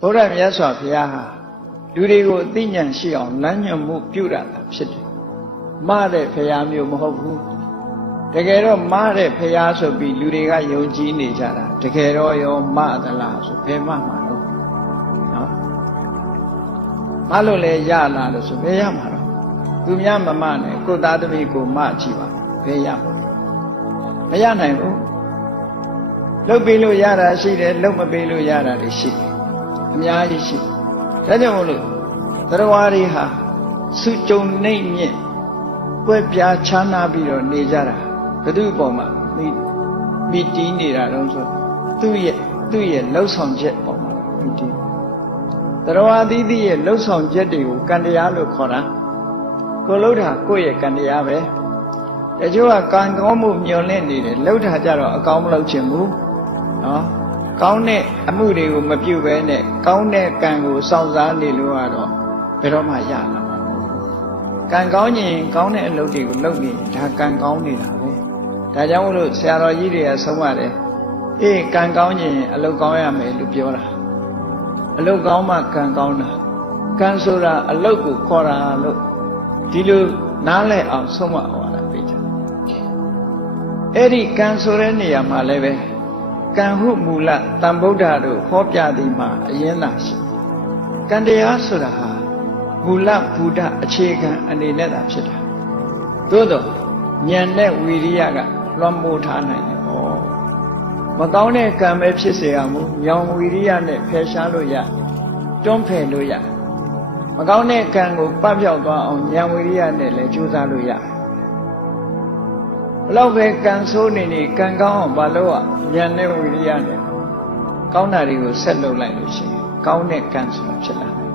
ဘုရားမြတ်စွာဘုရားဟာလူတွေကိုအသိဉာဏ်ရှိအောင်လမ်းညွှန်မှုပြုတာဖြစ်တယ်။မှားတဲ့ဘုရားမျိုးမဟုတ်ဘူး။တကယ်တော့မှားတဲ့ဘုရားဆိုပြီးလူတွေကယုံကြည်နေကြတာတကယ်တော့ရောမှားသလားဆိုဘယ်မှမလို့နော်။မှားလို့လည်းရလာလို့ဆိုဘယ်ရမှာတော့သူများမမနဲ့ကိုယ်သားသမီးကိုမကြည့်ပါဘယ်ရမှာမရနိုင်ဘူး။လုပ်ပြီးလို့ရတာရှိတယ်လုပ်မပြီးလို့ရတာတွေရှိတယ်အများကြီးရှိဒါကြောင့်မို့လို့တရားဝါတွေဟာစုကြုံနေမြင့်ကွဲပြားခြားနာပြီးတော့နေကြတာဘယ်သူအပေါ်မှာမိတီးနေတာတော့ဆိုသူ့ရဲ့လှုပ်ဆောင်ချက်ပေါ်မှာမိတီးတရားဝါသီးသီးရဲ့လှုပ်ဆောင်ချက်တွေကိုကံတရားလို့ခေါ်တာကိုလှုပ်တာကိုယ့်ရဲ့ကံတရားပဲတချို့ကကံကောင်းမှုမျှော်လင့်နေတယ်လှုပ်တာကြတော့အကောင်းမလုပ်ချင်ဘူးနော်ကောင်းတဲ့အမှုတွေကိုမပြုဘဲနဲ့ကောင်းတဲ့ကံကိုစောင့်စားနေလို့ကတော့ဘယ်တော့မှရလာမှာမဟုတ်ဘူး။ကံကောင်းရင်ကောင်းတဲ့အလုပ်တွေကိုလုပ်နေဒါကံကောင်းနေတာပဲ။ဒါကြောင့်မို့လို့ဆရာတော်ကြီးတွေကဆုံးပါတယ်။အေးကံကောင်းရင်အလုပ်ကောင်းရမယ်လို့ပြောတာ။အလုပ်ကောင်းမှကံကောင်းတာ။ကံဆိုတာအလုပ်ကိုခေါ်တာလို့ဒီလိုနားလည်အောင်ဆုံးမအောင်လာပြကြ။အဲ့ဒီကံဆိုတဲ့နေရာမှာလည်းပဲကံဟုမူလတန်ဗုဒ္ဓတို့ဟောပြသည်မှာအရင်သာရှိကံတရားဆိုတာဟာမူလဘုဒ္ဓအခြေခံအနေနဲ့သာဖြစ်တာသို့တော့ဉာဏ်နဲ့ဝီရိယကလွှမ်းမိုးထားနိုင်တယ်မကောင်းတဲ့ကံပဲဖြစ်စေရမူဉာဏ်ဝီရိယနဲ့ဖယ်ရှားလို့ရတွန်းဖယ်လို့ရမကောင်းတဲ့ကံကိုပပျောက်သွားအောင်ဉာဏ်ဝီရိယနဲ့လည်းကြိုးစားလို့ရဘလောက်ပဲကံဆိုးနေနေကံကောင်းအောင်မလုပ်ရဉာဏ်နဲ့ဝိရိယနဲ့ကောင်းတာတွေကိုဆက်လုပ်လိုက်လို့ရှိရင်ကောင်းတဲ့ကံဆိုတာဖြစ်လာတယ်